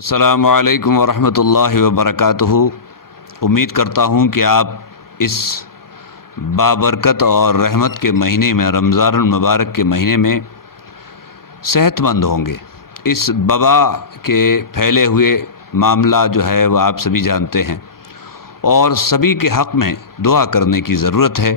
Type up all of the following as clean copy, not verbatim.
السلام علیکم ورحمۃ اللہ وبرکاتہ۔ امید کرتا ہوں کہ آپ اس بابرکت اور رحمت کے مہینے میں، رمضان المبارک کے مہینے میں صحت مند ہوں گے۔ اس وبا کے پھیلے ہوئے معاملہ جو ہے وہ آپ سبھی جانتے ہیں، اور سبھی کے حق میں دعا کرنے کی ضرورت ہے۔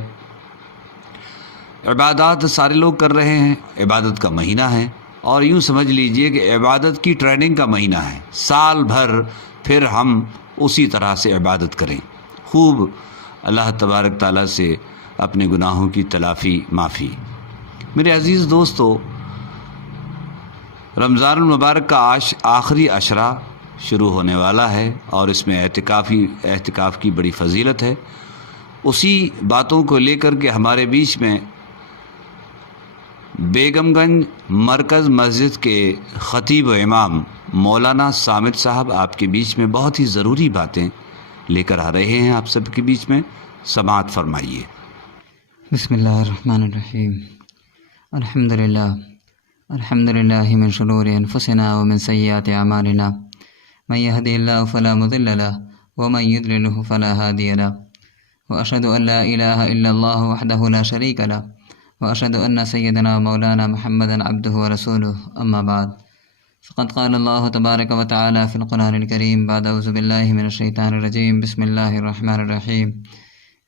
عبادات سارے لوگ کر رہے ہیں، عبادت کا مہینہ ہے، اور یوں سمجھ لیجئے کہ عبادت کی ٹریننگ کا مہینہ ہے۔ سال بھر پھر ہم اسی طرح سے عبادت کریں، خوب اللہ تبارک تعالیٰ سے اپنے گناہوں کی تلافی معافی۔ میرے عزیز دوستو، رمضان المبارک کا آخری عشرہ شروع ہونے والا ہے، اور اس میں اعتکاف کی بڑی فضیلت ہے۔ اسی باتوں کو لے کر کے ہمارے بیچ میں بیگم گنج مرکز مسجد کے خطیب و امام مولانا سامد صاحب آپ کے بیچ میں بہت ہی ضروری باتیں لے کر آ رہے ہیں۔ آپ سب کے بیچ میں سماعت فرمائیے۔ بسم اللہ الرحمن الرحیم۔ الحمدللہ من شرور انفسنا ومن سیئات اعمالنا، من يهده الله فلا مضل له ومن يضلل فلا هادي له، واشهد ان لا الہ الا اللہ وحدہ لا شریک له، واشهد ان سیدنا مولانا محمدا عبدہ ورسولہ، اما بعد فقد قال اللہ تبارک وتعالی فی القرآن الکریم بعد اعوذ باللہ من الشیطان الرجیم بسم اللہ الرحمن الرحیم۔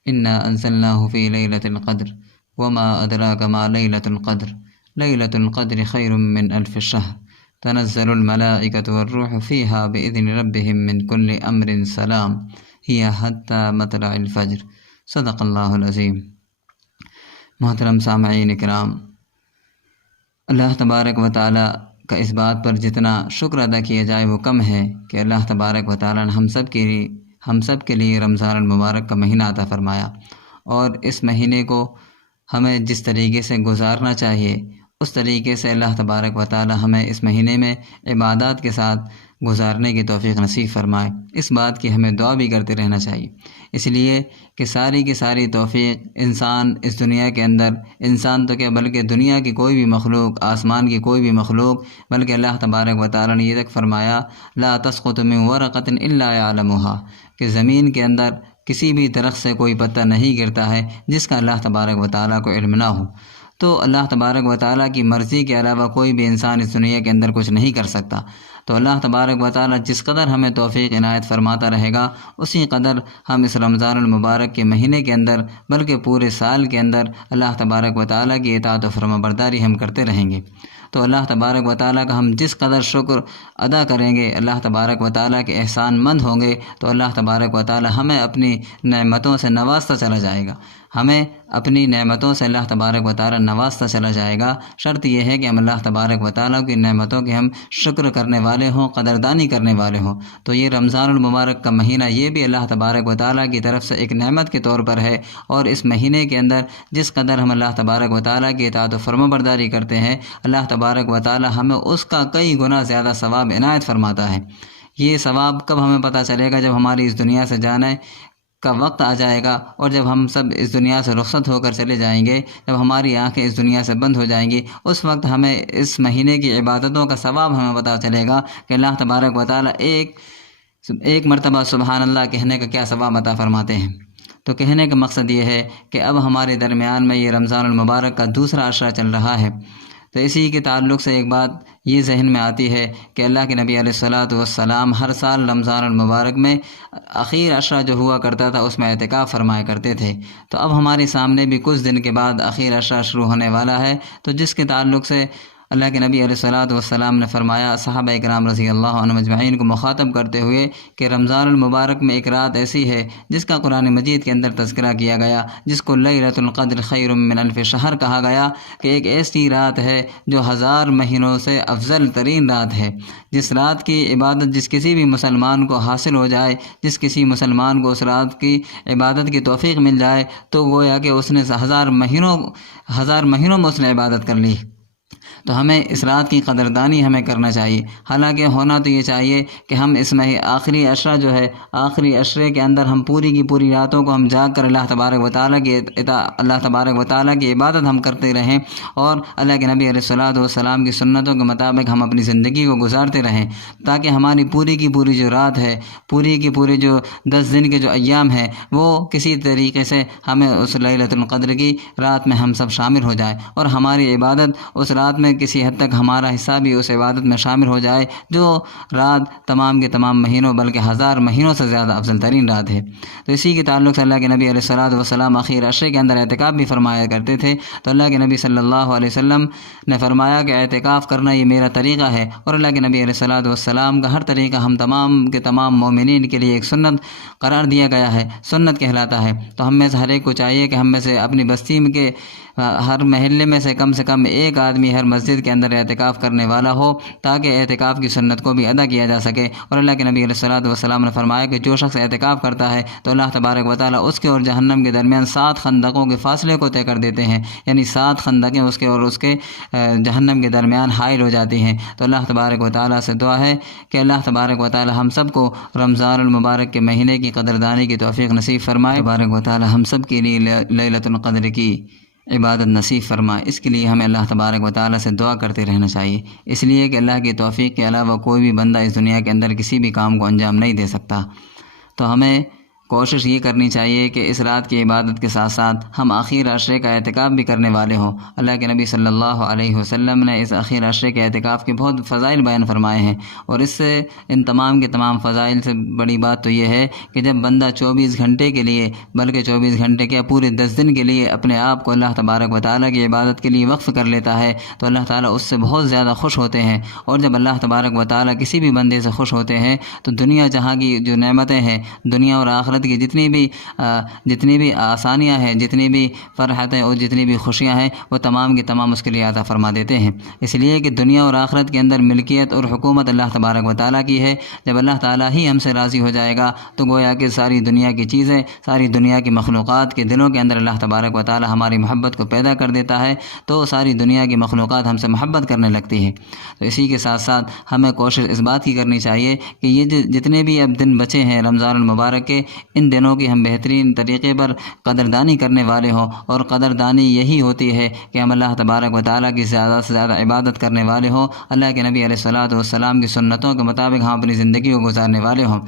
انا انزلناہ فی لیلۃ القدر وما ادراک ما لیلۃ القدر، لیلۃ القدر خیر من الف شہر، تنزل الملائکۃ والروح فیہا باذن ربہم من کل امر سلام، ہی حتی مطلع الفجر، صدق اللہ العظیم۔ محترم سامعین کرام، اللہ تبارک و تعالیٰ کا اس بات پر جتنا شکر ادا کیا جائے وہ کم ہے کہ اللہ تبارک و تعالیٰ نے ہم سب کے لیے رمضان المبارک کا مہینہ عطا فرمایا، اور اس مہینے کو ہمیں جس طریقے سے گزارنا چاہیے اس طریقے سے اللہ تبارک و تعالیٰ ہمیں اس مہینے میں عبادات کے ساتھ گزارنے کی توفیق نصیب فرمائے۔ اس بات کی ہمیں دعا بھی کرتے رہنا چاہیے، اس لیے کہ ساری کی ساری توفیق انسان اس دنیا کے اندر، انسان تو کیا بلکہ دنیا کی کوئی بھی مخلوق، آسمان کی کوئی بھی مخلوق، بلکہ اللہ تبارک و تعالیٰ نے یہ تک فرمایا لا تسقط من ورقۃ الا یعلمها، کہ زمین کے اندر کسی بھی درخت سے کوئی پتا نہیں گرتا ہے جس کا اللہ تبارک و تعالیٰ کو علم نہ ہو۔ تو اللہ تبارک و تعالیٰ کی مرضی کے علاوہ کوئی بھی انسان اس دنیا کے اندر کچھ نہیں کر سکتا۔ تو اللہ تبارک و تعالیٰ جس قدر ہمیں توفیق عنایت فرماتا رہے گا، اسی قدر ہم اس رمضان المبارک کے مہینے کے اندر بلکہ پورے سال کے اندر اللہ تبارک و تعالیٰ کی اطاعت و فرما برداری ہم کرتے رہیں گے۔ تو اللہ تبارک و تعالیٰ کا ہم جس قدر شکر ادا کریں گے، اللہ تبارک و تعالیٰ کے احسان مند ہوں گے، تو اللہ تبارک و تعالیٰ ہمیں اپنی نعمتوں سے نوازتا چلا جائے گا، ہمیں اپنی نعمتوں سے اللہ تبارک و تعالیٰ نوازتا چلا جائے گا۔ شرط یہ ہے کہ ہم اللہ تبارک و تعالیٰ کی نعمتوں کے ہم شکر کرنے والے ہوں، قدردانی کرنے والے ہوں۔ تو یہ رمضان المبارک کا مہینہ یہ بھی اللہ تبارک و تعالیٰ کی طرف سے ایک نعمت کے طور پر ہے، اور اس مہینے کے اندر جس قدر ہم اللہ تبارک و تعالیٰ کی اطاعت و فرما برداری کرتے ہیں، اللہ تبارک و تعالیٰ ہمیں اس کا کئی گنا زیادہ ثواب عنایت فرماتا ہے۔ یہ ثواب کب ہمیں پتہ چلے گا؟ جب ہماری اس دنیا سے جانے کا وقت آ جائے گا، اور جب ہم سب اس دنیا سے رخصت ہو کر چلے جائیں گے، جب ہماری آنکھیں اس دنیا سے بند ہو جائیں گی، اس وقت ہمیں اس مہینے کی عبادتوں کا ثواب ہمیں پتہ چلے گا کہ اللہ تبارک و تعالیٰ ایک مرتبہ سبحان اللہ کہنے کا کیا ثواب عطا فرماتے ہیں۔ تو کہنے کا مقصد یہ ہے کہ اب ہمارے درمیان میں یہ رمضان المبارک کا دوسرا عشرہ چل رہا ہے، تو اسی کے تعلق سے ایک بات یہ ذہن میں آتی ہے کہ اللہ کے نبی علیہ الصلاۃ والسلام ہر سال رمضان المبارک میں اخیر عشرہ جو ہوا کرتا تھا اس میں اعتکاف فرمایا کرتے تھے۔ تو اب ہمارے سامنے بھی کچھ دن کے بعد اخیر عشرہ شروع ہونے والا ہے، تو جس کے تعلق سے اللہ کے نبی علیہ الصلاۃ والسلام نے فرمایا صحابہ اکرام رضی اللہ عنہم اجمعین کو مخاطب کرتے ہوئے کہ رمضان المبارک میں ایک رات ایسی ہے جس کا قرآن مجید کے اندر تذکرہ کیا گیا، جس کو لیلۃ القدر خیر من الف شہر کہا گیا، کہ ایک ایسی رات ہے جو 1000 مہینوں سے افضل ترین رات ہے۔ جس رات کی عبادت جس کسی بھی مسلمان کو حاصل ہو جائے، جس کسی مسلمان کو اس رات کی عبادت کی توفیق مل جائے، تو گویا کہ اس نے 1000 مہینوں میں اس نے عبادت کر لی۔ تو ہمیں اس رات کی قدردانی ہمیں کرنا چاہیے۔ حالانکہ ہونا تو یہ چاہیے کہ ہم اس میں آخری عشرہ جو ہے، آخری عشرے کے اندر ہم پوری کی پوری راتوں کو ہم جاگ کر اللہ تبارک و تعالیٰ کی عبادت ہم کرتے رہیں، اور اللہ کے نبی علیہ الصلوۃ والسلام کی سنتوں کے مطابق ہم اپنی زندگی کو گزارتے رہیں، تاکہ ہماری پوری کی پوری جو رات ہے، پوری کی پوری جو 10 دن کے جو ایام ہیں، وہ کسی طریقے سے ہمیں اس لیلۃ القدر کی رات میں ہم سب شامل ہو جائیں، اور ہماری عبادت اس رات میں کسی حد تک ہمارا حصہ بھی اس عبادت میں شامل ہو جائے، جو رات تمام کے تمام مہینوں بلکہ 1000 مہینوں سے زیادہ افضل ترین رات ہے۔ تو اسی کے تعلق سے اللہ کے نبی علیہ الصلوۃ والسلام آخر عشرے کے اندر اعتکاف بھی فرمایا کرتے تھے۔ تو اللہ کے نبی صلی اللہ علیہ وسلم نے فرمایا کہ اعتکاف کرنا یہ میرا طریقہ ہے، اور اللہ کے نبی علیہ الصلوۃ والسلام کا ہر طریقہ ہم تمام کے تمام مومنین کے لیے ایک سنت قرار دیا گیا ہے، سنت کہلاتا ہے۔ تو ہم میں سے ہر ایک کو چاہیے کہ ہم میں سے اپنی بستی کے ہر محلے میں سے کم ایک آدمی ہر مسجد کے اندر اعتکاف کرنے والا ہو، تاکہ اعتکاف کی سنت کو بھی ادا کیا جا سکے۔ اور اللہ کے نبی علیہ الصلوۃ والسلام نے فرمایا کہ جو شخص اعتکاف کرتا ہے تو اللہ تبارک و تعالیٰ اس کے اور جہنم کے درمیان 7 خندقوں کے فاصلے کو طے کر دیتے ہیں، یعنی 7 خندقیں اس کے اور اس کے جہنم کے درمیان حائل ہو جاتی ہیں۔ تو اللہ تبارک و تعالیٰ سے دعا ہے کہ اللہ تبارک و تعالیٰ ہم سب کو رمضان المبارک کے مہینے کی قدردانی کی توفیق نصیب فرمائے۔ تبارک و تعالیٰ ہم سب کے لیے لیلۃ القدر کی عبادت نصیب فرمائے۔ اس کے لیے ہمیں اللہ تبارک و تعالیٰ سے دعا کرتے رہنا چاہیے، اس لیے کہ اللہ کی توفیق کے علاوہ کوئی بھی بندہ اس دنیا کے اندر کسی بھی کام کو انجام نہیں دے سکتا۔ تو ہمیں کوشش یہ کرنی چاہیے کہ اس رات کی عبادت کے ساتھ ساتھ ہم آخر عشرے کا اعتکاف بھی کرنے والے ہوں۔ اللہ کے نبی صلی اللہ علیہ وسلم نے اس آخر عشرے کے اعتکاف کے بہت فضائل بیان فرمائے ہیں، اور اس سے ان تمام کے تمام فضائل سے بڑی بات تو یہ ہے کہ جب بندہ 24 گھنٹے کے لیے، بلکہ 24 گھنٹے کیا پورے 10 دن کے لیے اپنے آپ کو اللہ تبارک و تعالیٰ کی عبادت کے لیے وقف کر لیتا ہے، تو اللہ تعالیٰ اس سے بہت زیادہ خوش ہوتے ہیں۔ اور جب اللہ تبارک و تعالیٰ کسی بھی بندے سے خوش ہوتے ہیں تو دنیا جہاں کی جو نعمتیں ہیں، دنیا اور آخرت کی جتنی بھی آسانیاں ہیں، جتنی بھی فرحتیں اور جتنی بھی خوشیاں ہیں، وہ تمام کی تمام اس کے لیے عطا فرما دیتے ہیں۔ اس لیے کہ دنیا اور آخرت کے اندر ملکیت اور حکومت اللہ تبارک و تعالیٰ کی ہے۔ جب اللہ تعالیٰ ہی ہم سے راضی ہو جائے گا تو گویا کہ ساری دنیا کی چیزیں، ساری دنیا کی مخلوقات کے دلوں کے اندر اللہ تبارک و تعالیٰ ہماری محبت کو پیدا کر دیتا ہے، تو ساری دنیا کی مخلوقات ہم سے محبت کرنے لگتی ہے۔ تو اسی کے ساتھ ساتھ ہمیں کوشش اس بات کی کرنی چاہیے کہ یہ جتنے بھی اب دن بچے ہیں رمضان المبارک کے، ان دنوں کی ہم بہترین طریقے پر قدردانی کرنے والے ہوں، اور قدردانی یہی ہوتی ہے کہ ہم اللہ تبارک و تعالیٰ کی زیادہ سے زیادہ عبادت کرنے والے ہوں، اللہ کے نبی علیہ الصلوۃ والسلام کی سنتوں کے مطابق ہم اپنی زندگی کو گزارنے والے ہوں،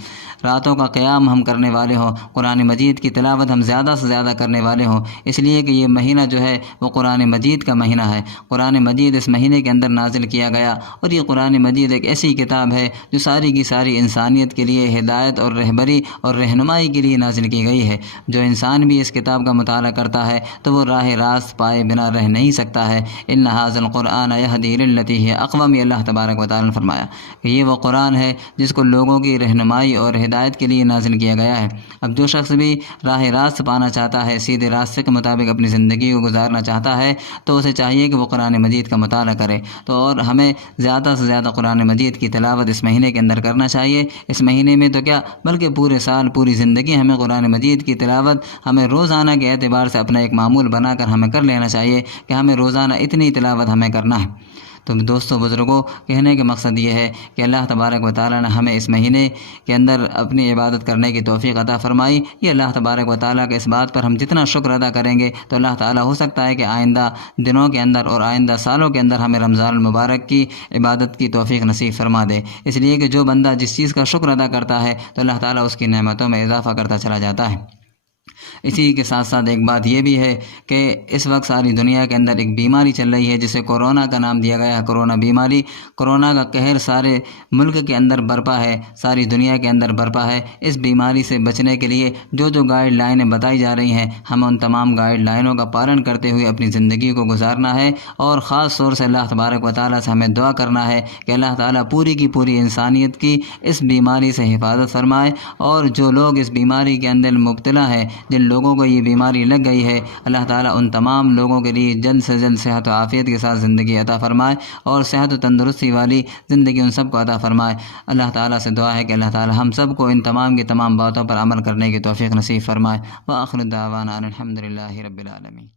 راتوں کا قیام ہم کرنے والے ہوں، قرآن مجید کی تلاوت ہم زیادہ سے زیادہ کرنے والے ہوں، اس لیے کہ یہ مہینہ جو ہے وہ قرآن مجید کا مہینہ ہے۔ قرآن مجید اس مہینے کے اندر نازل کیا گیا، اور یہ قرآن مجید ایک ایسی کتاب ہے جو ساری کی ساری انسانیت کے لیے ہدایت اور رہبری اور رہنمائی کے لیے نازل کی گئی ہے۔ جو انسان بھی اس کتاب کا مطالعہ کرتا ہے تو وہ راہ راست پائے بنا رہ نہیں سکتا ہے۔ ان ھذا القرآن یہدی للتی ہی اقوم، اللہ تبارک و تعالیٰ نے فرمایا کہ یہ وہ قرآن ہے جس کو لوگوں کی رہنمائی اور ہدایت کے لیے نازل کیا گیا ہے۔ اب جو شخص بھی راہ راست پانا چاہتا ہے، سیدھے راستے کے مطابق اپنی زندگی کو گزارنا چاہتا ہے، تو اسے چاہیے کہ وہ قرآن مجید کا مطالعہ کرے۔ تو اور ہمیں زیادہ سے زیادہ قرآن مجید کی تلاوت اس مہینے کے اندر کرنا چاہیے۔ اس مہینے میں تو کیا بلکہ پورے سال، پوری زندگی ہمیں قرآن مجید کی تلاوت ہمیں روزانہ کے اعتبار سے اپنا ایک معمول بنا کر ہمیں کر لینا چاہیے کہ ہمیں روزانہ اتنی تلاوت ہمیں کرنا ہے۔ تو دوستوں بزرگوں، کہنے کا مقصد یہ ہے کہ اللہ تبارک و تعالیٰ نے ہمیں اس مہینے کے اندر اپنی عبادت کرنے کی توفیق عطا فرمائی۔ یہ اللہ تبارک و تعالیٰ کے اس بات پر ہم جتنا شکر ادا کریں گے تو اللہ تعالیٰ ہو سکتا ہے کہ آئندہ دنوں کے اندر اور آئندہ سالوں کے اندر ہمیں رمضان المبارک کی عبادت کی توفیق نصیب فرما دے۔ اس لیے کہ جو بندہ جس چیز کا شکر ادا کرتا ہے تو اللہ تعالیٰ اس کی نعمتوں میں اضافہ کرتا چلا جاتا ہے۔ اسی کے ساتھ ساتھ ایک بات یہ بھی ہے کہ اس وقت ساری دنیا کے اندر ایک بیماری چل رہی ہے جسے کورونا کا نام دیا گیا ہے۔ کورونا بیماری، کورونا کا قہر سارے ملک کے اندر برپا ہے، ساری دنیا کے اندر برپا ہے۔ اس بیماری سے بچنے کے لیے جو گائیڈ لائنیں بتائی جا رہی ہیں، ہم ان تمام گائیڈ لائنوں کا پالن کرتے ہوئے اپنی زندگی کو گزارنا ہے، اور خاص طور سے اللہ تبارک و تعالیٰ سے ہمیں دعا کرنا ہے کہ اللہ تعالیٰ پوری کی پوری انسانیت کی اس بیماری سے حفاظت فرمائے، اور جو لوگ اس بیماری کے اندر مبتلا ہے، جن لوگوں کو یہ بیماری لگ گئی ہے، اللہ تعالیٰ ان تمام لوگوں کے لیے جلد سے جلد صحت و عافیت کے ساتھ زندگی عطا فرمائے، اور صحت و تندرستی والی زندگی ان سب کو عطا فرمائے۔ اللہ تعالیٰ سے دعا ہے کہ اللہ تعالیٰ ہم سب کو ان تمام کی تمام باتوں پر عمل کرنے کی توفیق نصیب فرمائے۔ وآخر دعوانا ان الحمد للہ رب العالمین۔